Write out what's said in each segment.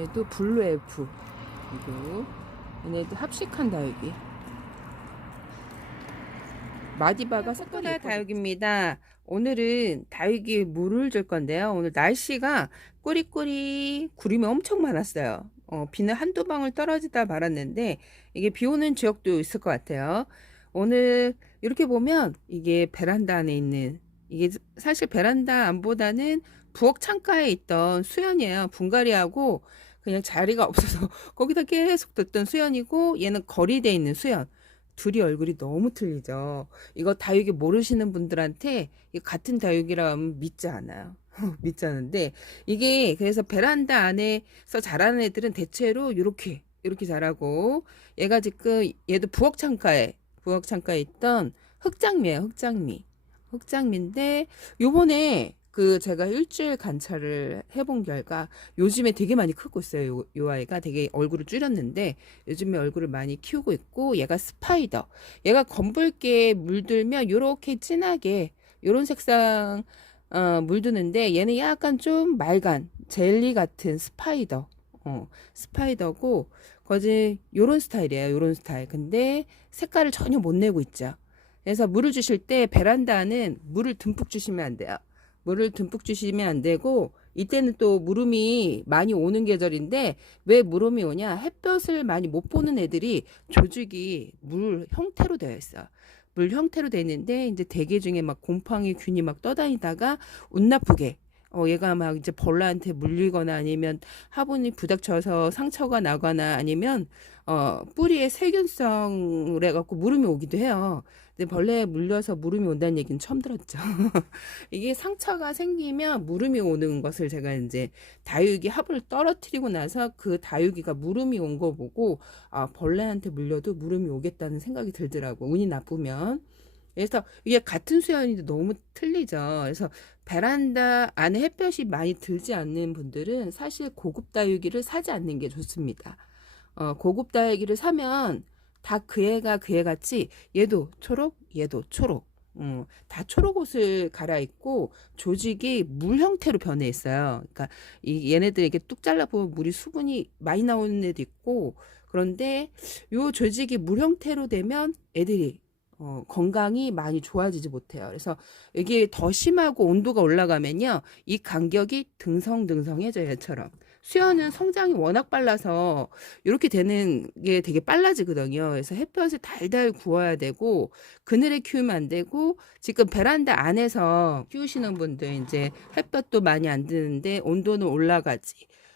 얘네도 블루 엘프. 그리고 얘네도 합식한 다육이. 마디바가 예뻐. 다육입니다. 오늘은 다육이 물을 줄 건데요. 오늘 날씨가 꾸리꾸리 구름이 엄청 많았어요. 어, 비는 한두 방울 떨어지다 말았는데 이게 비 오는 지역도 있을 것 같아요. 오늘 이렇게 보면 이게 베란다 안에 있는 이게 사실 베란다 안보다는 부엌 창가에 있던 수연이에요. 분갈이하고 그냥 자리가 없어서 거기다 계속 뒀던 수연이고 얘는 거리돼 있는 수연. 둘이 얼굴이 너무 틀리죠. 이거 다육이 모르시는 분들한테 같은 다육이라 하면 믿지 않아요. 믿지 않는데 이게 그래서 베란다 안에서 자라는 애들은 대체로 이렇게 이렇게 자라고 얘가 지금 얘도 부엌 창가에 부엌 창가에 있던 흑장미예요. 흑장미. 흑장미인데 요번에 그 제가 일주일 관찰을 해본 결과 요즘에 되게 많이 크고 있어요. 요, 요 아이가 되게 얼굴을 줄였는데 요즘에 얼굴을 많이 키우고 있고 얘가 스파이더. 얘가 검붉게 물들면 요렇게 진하게 요런 색상 어, 물드는데 얘는 약간 좀 맑은 젤리 같은 스파이더. 어, 스파이더고 거지 요런 스타일이에요. 요런 스타일. 근데 색깔을 전혀 못 내고 있죠. 그래서 물을 주실 때 베란다는 물을 듬뿍 주시면 안 돼요. 물을 듬뿍 주시면 안 되고 이때는 또 무름이 많이 오는 계절인데 왜 무름이 오냐 햇볕을 많이 못 보는 애들이 조직이 물 형태로 되어 있어 물 형태로 되어 있는데 이제 대게 중에 막 곰팡이 균이 막 떠다니다가 운 나쁘게 어 얘가 막 이제 벌레한테 물리거나 아니면 화분이 부닥쳐서 상처가 나거나 아니면 어 뿌리에 세균성을 해갖고 무름이 오기도 해요. 근데 벌레에 물려서 무름이 온다는 얘기는 처음 들었죠. 이게 상처가 생기면 무름이 오는 것을 제가 이제 다육이 합을 떨어뜨리고 나서 그 다육이가 무름이 온 거 보고 아 벌레한테 물려도 무름이 오겠다는 생각이 들더라고 운이 나쁘면. 그래서 이게 같은 수연인데 너무 틀리죠. 그래서 베란다 안에 햇볕이 많이 들지 않는 분들은 사실 고급 다육이를 사지 않는 게 좋습니다. 어, 고급 다육이를 사면 다 그 애가 그 애 같이 얘도 초록 얘도 초록 음, 다 초록 옷을 갈아입고 조직이 물 형태로 변해 있어요. 그러니까 이 얘네들 이렇게 뚝 잘라 보면 물이 수분이 많이 나오는 애도 있고 그런데 요 조직이 물 형태로 되면 애들이 어, 건강이 많이 좋아지지 못해요. 그래서 이게 더 심하고 온도가 올라가면요, 이 간격이 등성등성해져요, 얘처럼. 수연은 성장이 워낙 빨라서 이렇게 되는 게 되게 빨라지거든요. 그래서 햇볕을 달달 구워야 되고 그늘에 키우면 안 되고 지금 베란다 안에서 키우시는 분들 이제 햇볕도 많이 안 드는데 온도는 올라가지.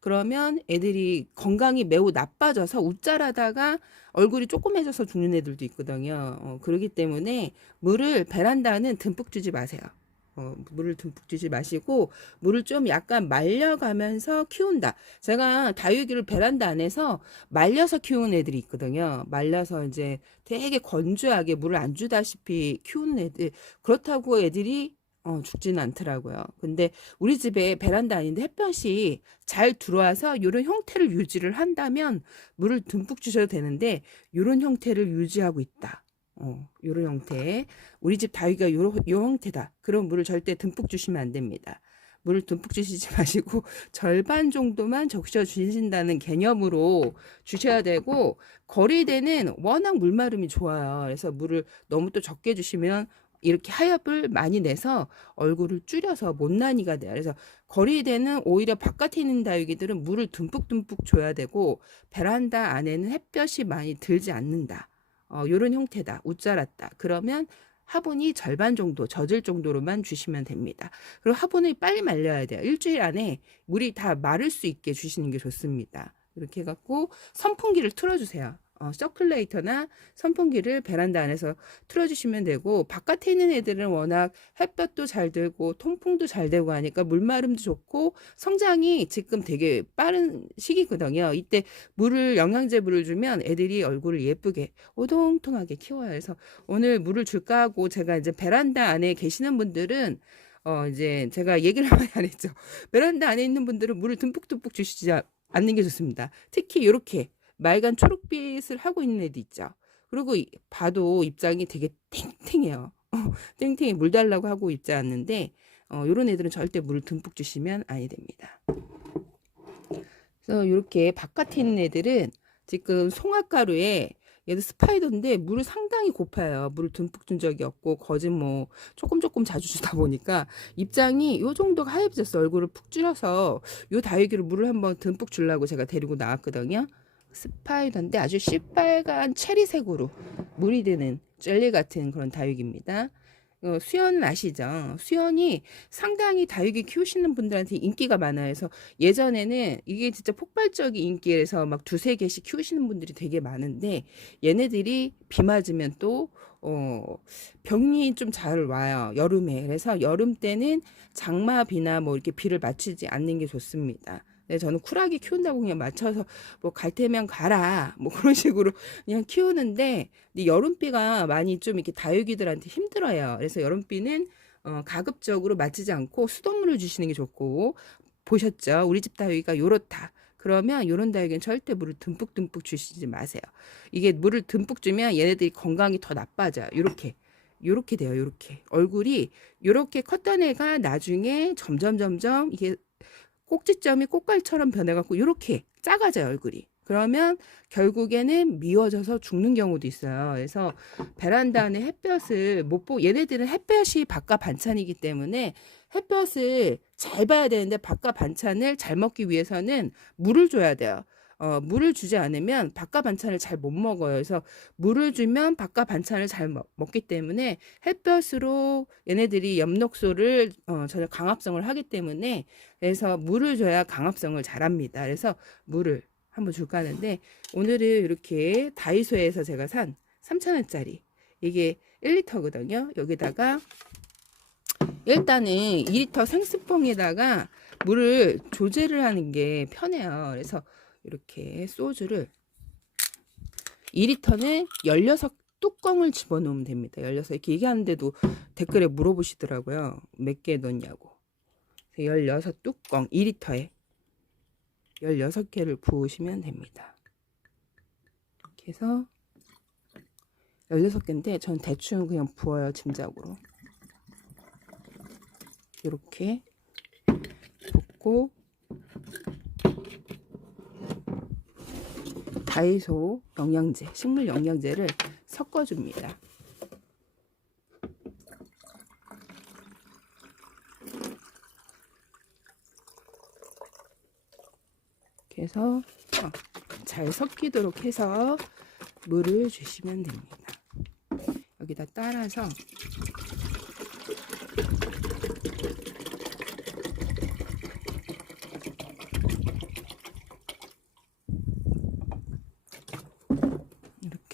그러면 애들이 건강이 매우 나빠져서 웃자라다가 얼굴이 조그매져서 죽는 애들도 있거든요. 어, 그렇기 때문에 물을 베란다는 듬뿍 주지 마세요. 어, 물을 듬뿍 주지 마시고 물을 좀 약간 말려가면서 키운다. 제가 다육이를 베란다 안에서 말려서 키우는 애들이 있거든요. 말려서 이제 되게 건조하게 물을 안 주다시피 키우는 애들 그렇다고 애들이 어, 죽지는 않더라고요. 근데 우리 집에 베란다 아닌데 햇볕이 잘 들어와서 이런 형태를 유지를 한다면 물을 듬뿍 주셔도 되는데 이런 형태를 유지하고 있다. 어, 요런 형태. 우리 집 다육이가 요, 요 형태다. 그럼 물을 절대 듬뿍 주시면 안 됩니다. 물을 듬뿍 주시지 마시고 절반 정도만 적셔 주신다는 개념으로 주셔야 되고 거리대는 워낙 물마름이 좋아요. 그래서 물을 너무 또 적게 주시면 이렇게 하엽을 많이 내서 얼굴을 줄여서 못난이가 돼요. 그래서 거리대는 오히려 바깥에 있는 다육이들은 물을 듬뿍듬뿍 줘야 되고 베란다 안에는 햇볕이 많이 들지 않는다. 어, 요런 형태다. 웃자랐다. 그러면 화분이 절반 정도 젖을 정도로만 주시면 됩니다. 그리고 화분을 빨리 말려야 돼요. 일주일 안에 물이 다 마를 수 있게 주시는 게 좋습니다. 이렇게 해갖고 선풍기를 틀어주세요. 어, 서큘레이터나 선풍기를 베란다 안에서 틀어주시면 되고 바깥에 있는 애들은 워낙 햇볕도 잘 들고 통풍도 잘 되고 하니까 물마름도 좋고 성장이 지금 되게 빠른 시기거든요. 이때 물을 영양제 물을 주면 애들이 얼굴을 예쁘게 오동통하게 키워요. 그래서 오늘 물을 줄까 하고 제가 이제 베란다 안에 계시는 분들은 어 이제 제가 얘기를 많이 안 했죠. 베란다 안에 있는 분들은 물을 듬뿍듬뿍 주시지 않는 게 좋습니다. 특히 이렇게 맑은 초록빛을 하고 있는 애도 있죠. 그리고 이- 봐도 입장이 되게 탱탱해요. 탱탱해 물 달라고 하고 있지 않는데 어, 이런 애들은 절대 물을 듬뿍 주시면 아니 됩니다. 그래서 이렇게 바깥에 있는 애들은 지금 송화가루에 얘도 스파이더인데 물을 상당히 고파요. 물을 듬뿍 준 적이 없고 거진 뭐 조금 조금 자주 주다 보니까 입장이 요 정도가 하얘졌어. 얼굴을 푹 줄여서 요 다육이를 물을 한번 듬뿍 주려고 제가 데리고 나왔거든요. 스파이더인데 아주 시빨간 체리색으로 물이 드는 젤리 같은 그런 다육입니다. 어, 수연 아시죠? 수연이 상당히 다육이 키우시는 분들한테 인기가 많아요. 그래서 예전에는 이게 진짜 폭발적인 인기에서 막 두세 개씩 키우시는 분들이 되게 많은데 얘네들이 비 맞으면 또 어, 병이 좀 잘 와요. 여름에. 그래서 여름 때는 장마비나 뭐 이렇게 비를 맞추지 않는 게 좋습니다. 네, 저는 쿨하게 키운다고 그냥 맞춰서 뭐 갈 테면 가라 뭐 그런 식으로 그냥 키우는데 근데 여름비가 많이 좀 이렇게 다육이들한테 힘들어요. 그래서 여름비는 어, 가급적으로 맞추지 않고 수돗물을 주시는 게 좋고 보셨죠? 우리 집 다육이가 요렇다. 그러면 요런 다육이는 절대 물을 듬뿍 듬뿍 주시지 마세요. 이게 물을 듬뿍 주면 얘네들이 건강이 더 나빠져요. 요렇게. 요렇게 돼요. 요렇게. 얼굴이 요렇게 컸던 애가 나중에 점점 점점 이게 꼭지점이 꽃갈처럼 변해갖고 요렇게 작아져요. 얼굴이. 그러면 결국에는 미워져서 죽는 경우도 있어요. 그래서 베란다 안에 햇볕을 못 보고 얘네들은 햇볕이 바깥 반찬이기 때문에 햇볕을 잘 봐야 되는데 바깥 반찬을 잘 먹기 위해서는 물을 줘야 돼요. 어, 물을 주지 않으면 바깥 반찬을 잘 못 먹어요. 그래서 물을 주면 바깥 반찬을 잘 먹, 먹기 때문에 햇볕으로 얘네들이 엽록소를 어, 전혀 강합성을 하기 때문에 그래서 물을 줘야 강합성을 잘합니다. 그래서 물을 한번 줄까 하는데 오늘은 이렇게 다이소에서 제가 산 3,000원짜리 이게 1리터거든요. 여기다가 일단은 2리터 생수병에다가 물을 조제를 하는 게 편해요. 그래서 이렇게 소주를 2리터는 16 뚜껑을 집어넣으면 됩니다. 16 이렇게 얘기하는데도 댓글에 물어보시더라고요. 몇 개 넣냐고. 16 뚜껑 2리터에 16개를 부으시면 됩니다. 이렇게 해서 16개인데 전 대충 그냥 부어요. 짐작으로. 이렇게 붓고 다이소 영양제, 식물 영양제를 섞어줍니다. 해서 어, 잘 섞이도록 해서 물을 주시면 됩니다. 여기다 따라서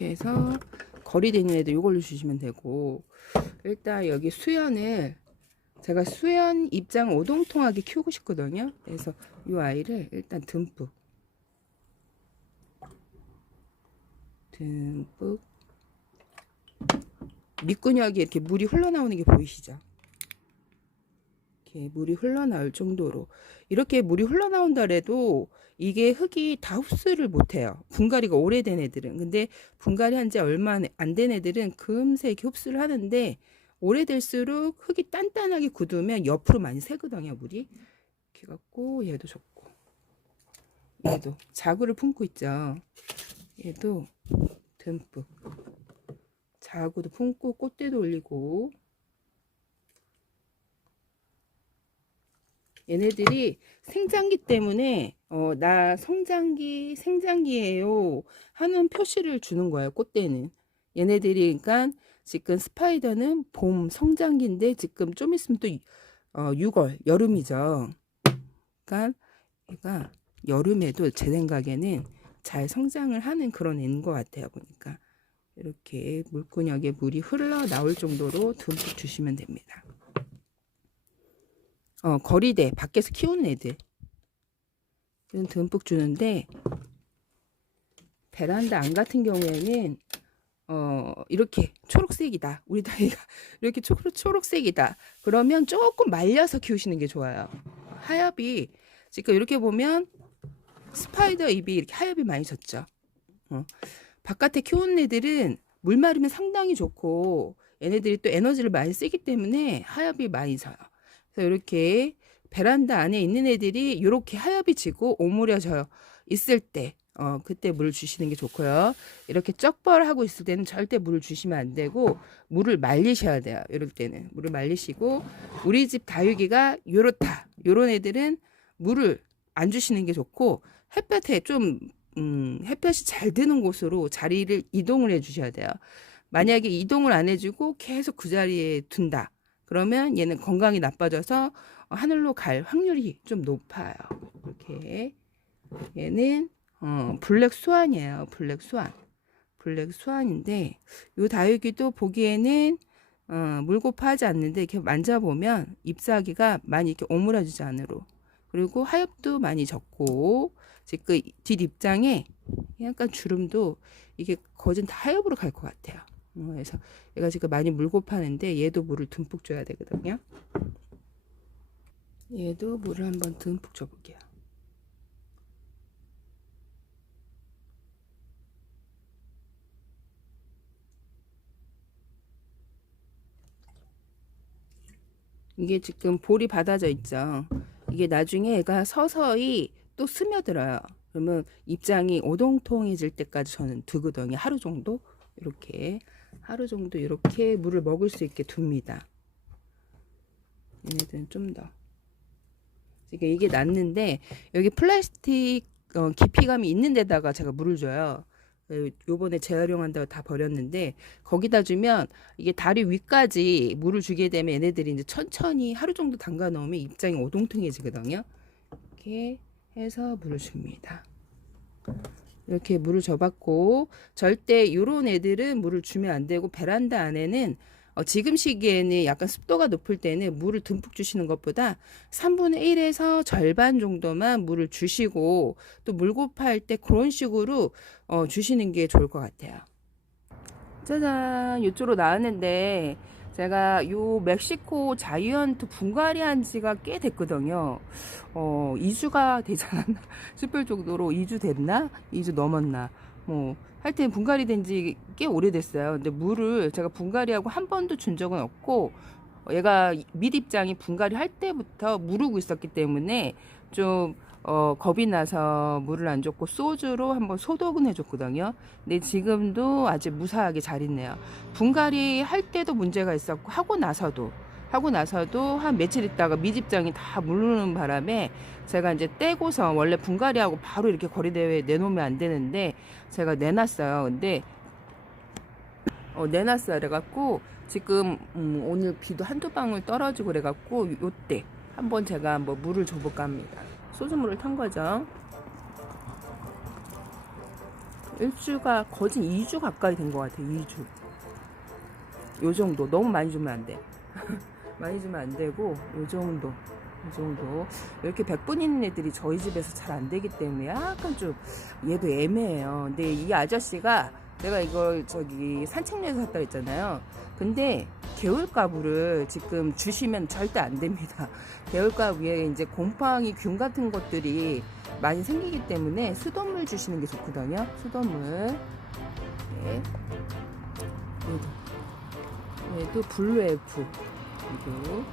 이렇게 해서 거리 애들 이걸로 주시면 되고 일단 여기 수연을 제가 수연 입장 오동통하게 키우고 싶거든요. 그래서 이 아이를 일단 듬뿍 듬뿍 밑근육에 이렇게 물이 흘러나오는 게 보이시죠? 이렇게 물이 흘러나올 정도로. 이렇게 물이 흘러나온다래도 이게 흙이 다 흡수를 못해요. 분갈이가 오래된 애들은. 근데 분갈이 한 지 얼마 안 된 애들은 금세 이렇게 흡수를 하는데 오래될수록 흙이 단단하게 굳으면 옆으로 많이 새거든요 물이. 이렇게 갖고 얘도 좋고. 얘도 자구를 품고 있죠. 얘도 듬뿍. 자구도 품고 꽃대도 올리고 얘네들이 생장기 때문에 어, 나 성장기 생장기예요 하는 표시를 주는 거예요 꽃대는. 얘네들이 그러니까 지금 스파이더는 봄 성장기인데 지금 좀 있으면 또 어, 6월 여름이죠. 그러니까 얘가 여름에도 제 생각에는 잘 성장을 하는 그런 애인 것 같아요 보니까. 이렇게 물구녕에 물이 흘러 나올 정도로 듬뿍 주시면 됩니다. 어, 거리대 밖에서 키우는 애들 은 듬뿍 주는데 베란다 안 같은 경우에는 어, 이렇게 초록색이다. 우리 다이가 이렇게 초, 초록색이다. 그러면 조금 말려서 키우시는 게 좋아요. 하엽이 지금 이렇게 보면 스파이더 잎이 이렇게 하엽이 많이 졌죠. 어. 바깥에 키우는 애들은 물 마르면 상당히 좋고 얘네들이 또 에너지를 많이 쓰기 때문에 하엽이 많이 져요. 그래서 이렇게 베란다 안에 있는 애들이 이렇게 하엽이 지고 오므려져 있을 때 어, 그때 물을 주시는 게 좋고요. 이렇게 쩍벌하고 있을 때는 절대 물을 주시면 안 되고 물을 말리셔야 돼요. 이럴 때는 물을 말리시고 우리 집 다육이가 요렇다. 요런 애들은 물을 안 주시는 게 좋고 햇볕에 좀 음, 햇볕이 잘 드는 곳으로 자리를 이동을 해 주셔야 돼요. 만약에 이동을 안 해주고 계속 그 자리에 둔다. 그러면 얘는 건강이 나빠져서 하늘로 갈 확률이 좀 높아요. 이렇게 얘는 어, 블랙 수완이에요. 블랙 수완. 블랙 수완인데 요 다육이도 보기에는 어, 물고파하지 않는데 이렇게 만져보면 잎사귀가 많이 이렇게 오므라지지 않으로 그리고 하엽도 많이 적고 그 뒷입장에 약간 주름도 이게 거진 다 하엽으로 갈 것 같아요. 어, 그래서 얘가 지금 많이 물고 파는데 얘도 물을 듬뿍 줘야 되거든요. 얘도 물을 한번 듬뿍 줘볼게요. 이게 지금 볼이 받아져 있죠. 이게 나중에 얘가 서서히 또 스며들어요. 그러면 입장이 오동통해질 때까지 저는 두거든요. 하루 정도 이렇게 하루 정도 이렇게 물을 먹을 수 있게 둡니다. 얘네들은 좀 더. 그러니까 이게 났는데 여기 플라스틱 어, 깊이감이 있는 데다가 제가 물을 줘요. 어, 요번에 재활용한다고 다 버렸는데 거기다 주면 이게 다리 위까지 물을 주게 되면 얘네들이 이제 천천히 하루 정도 담가 놓으면 입장이 오동통해지거든요. 이렇게 해서 물을 줍니다. 이렇게 물을 줘봤고 절대 요런 애들은 물을 주면 안 되고 베란다 안에는 어, 지금 시기에는 약간 습도가 높을 때는 물을 듬뿍 주시는 것보다 3분의 1에서 절반 정도만 물을 주시고 또 물고파할 때 그런 식으로 어, 주시는 게 좋을 것 같아요. 짜잔 이쪽으로 나왔는데 제가 요 멕시코 자이언트 분갈이 한 지가 꽤 됐거든요. 어, 2주가 되지 않았나 싶을 정도로 2주 됐나? 2주 넘었나? 뭐, 하여튼 분갈이 된 지 꽤 오래됐어요. 근데 물을 제가 분갈이하고 한 번도 준 적은 없고, 얘가 밑입장이 분갈이 할 때부터 무르고 있었기 때문에 좀, 어, 겁이 나서 물을 안 줬고 소주로 한번 소독은 해줬거든요. 근데 지금도 아주 무사하게 잘 있네요. 분갈이 할 때도 문제가 있었고 하고 나서도 하고 나서도 한 며칠 있다가 밑입장이 다 무르는 바람에 제가 이제 떼고서 원래 분갈이하고 바로 이렇게 거리대회에 내놓으면 안 되는데 제가 내놨어요. 근데 어, 내놨어요. 그래갖고 지금 음, 오늘 비도 한두 방울 떨어지고 그래갖고 요때 한번 제가 뭐 물을 줘볼까 합니다. 소주물을 탄 거죠. 일주가 거진 2주 가까이 된 것 같아요. 2주. 요 정도. 너무 많이 주면 안 돼. 많이 주면 안 되고, 요 정도. 요 정도. 이렇게 100분 있는 애들이 저희 집에서 잘 안 되기 때문에 약간 좀 얘도 애매해요. 근데 이 아저씨가 내가 이걸 저기 산책로에서 샀다 했잖아요. 근데 개울가부를 지금 주시면 절대 안 됩니다. 개울가 위에 이제 곰팡이 균 같은 것들이 많이 생기기 때문에 수돗물 주시는 게 좋거든요. 수돗물. 네. 얘도, 얘도 블루 엘프. 얘도,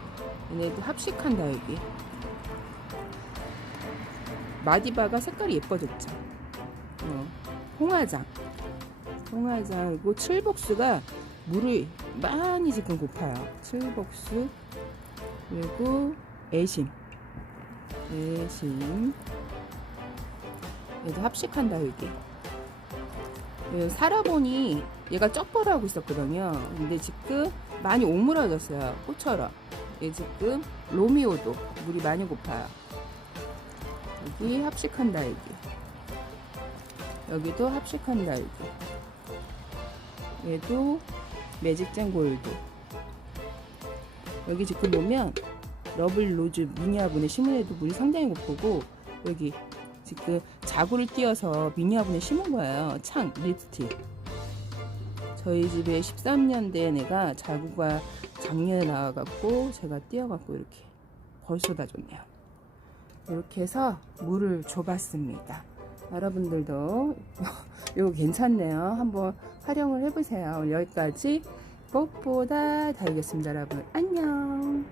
얘네도 합식한 다육이. 마디바가 색깔이 예뻐졌죠. 어, 홍화장. 홍화장이고 칠복수가 물을 많이 지금 고파요. 칠복수 그리고 애심 애심 얘도 합식한 다육이 얘 살아보니 얘가 쩍벌하고 있었거든요. 근데 지금 많이 오므라졌어요. 꽃처럼. 얘 지금 로미오도 물이 많이 고파요. 여기 합식한 다육이 여기도 합식한 다육이 얘도 매직젠 골드. 여기 지금 보면 러블 로즈 미니화분에 심은 애도 물이 상당히 고프고 여기 지금 자구를 띄어서 미니화분에 심은 거예요. 창 립스틱. 저희 집에 13년 된 애가 자구가 작년에 나와갖고 제가 띄어갖고 이렇게 벌써 다 줬네요. 이렇게 해서 물을 줘봤습니다 여러분들도 이거 괜찮네요. 한번 활용을 해보세요. 여기까지 꽃보다 다이겠습니다, 여러분. 안녕.